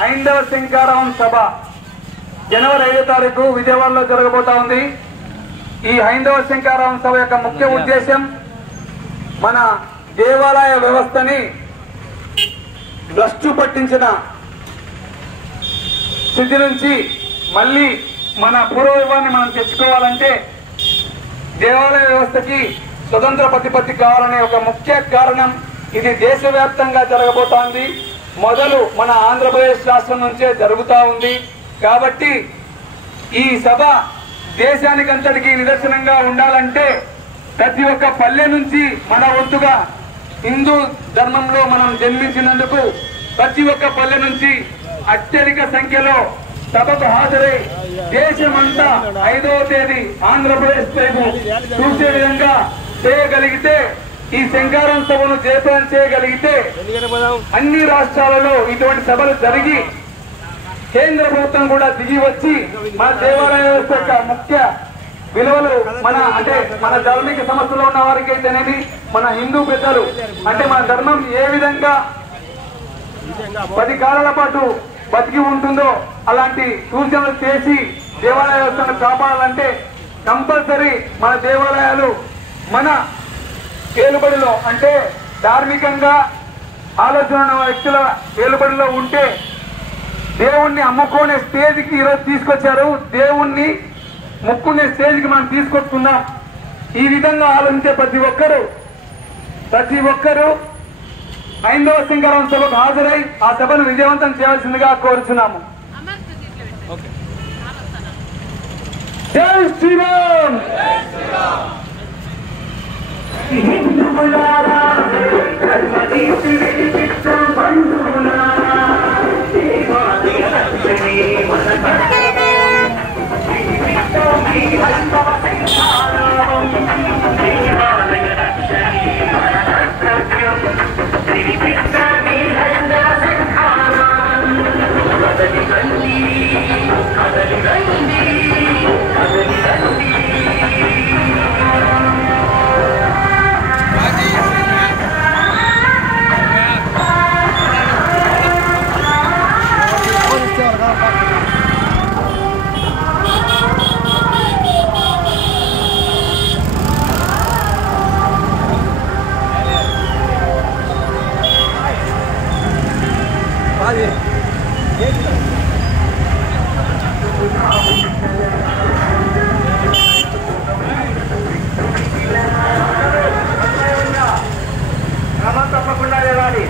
హైందవ శంకారావం సభ జనవరి 5వ తారీఖు విజయవాడలో జరగబోతా ఉంది. ఈ హైందవ శంకారావం సభ యొక్క ముఖ్య ఉద్దేశం మన దేవాలయ వ్యవస్థని భ్రష్టు పట్టించిన స్థితి నుంచి మళ్ళీ మన పూర్వవైభవాన్ని మనం తెచ్చుకోవాలంటే దేవాలయ వ్యవస్థకి స్వతంత్ర ప్రతిపత్తి కావాలనే ఒక ముఖ్య కారణం. ఇది దేశవ్యాప్తంగా జరగబోతోంది. మొదలు మన ఆంధ్రప్రదేశ్ రాష్ట్రం నుంచే జరుగుతూ ఉంది. కాబట్టి ఈ సభ దేశానికంతటికి నిదర్శనంగా ఉండాలంటే ప్రతి ఒక్క పల్లె నుంచి మన వంతుగా హిందూ ధర్మంలో మనం జన్మించినందుకు ప్రతి ఒక్క పల్లె నుంచి అత్యధిక సంఖ్యలో సభకు హాజరై దేశమంతా 5వ తేదీ ఆంధ్రప్రదేశ్ వైపు చూసే విధంగా చేయగలిగితే, ఈ శంకారం సభను జయప్రదం చేయగలిగితే అన్ని రాష్ట్రాలలో ఇటువంటి సభలు జరిగి కేంద్ర ప్రభుత్వం కూడా దిగి వచ్చి మన దేవాలయ వ్యవస్థ యొక్క ముఖ్య విలువలు మన ధార్మిక సమస్యలో ఉన్న వారికి అయితేనేది, మన హిందూ పెద్దలు అంటే మన ధర్మం ఏ విధంగా 10 కాలాల పాటు బతికి ఉంటుందో అలాంటి సూచనలు చేసి దేవాలయ వ్యవస్థను కాపాడాలంటే కంపల్సరీ మన దేవాలయాలు మన ఏలుబడిలో అంటే ధార్మికంగా ఆలోచన ఉన్న వ్యక్తుల ఏలుబడిలో ఉంటే దేవుణ్ణి అమ్ముకునే స్టేజ్కి ఈరోజు తీసుకొచ్చారు. దేవుణ్ణి ముక్కునే స్టేజ్కి మనం తీసుకొస్తున్నాం. ఈ విధంగా ఆలోచించే ప్రతి ఒక్కరూ హైందవ శంకారావం సభకు హాజరై ఆ సభను విజయవంతం చేయాల్సిందిగా కోరుచున్నాము. జై శ్రీరామ్. క్రమం తప్పకుండా లేవాలి.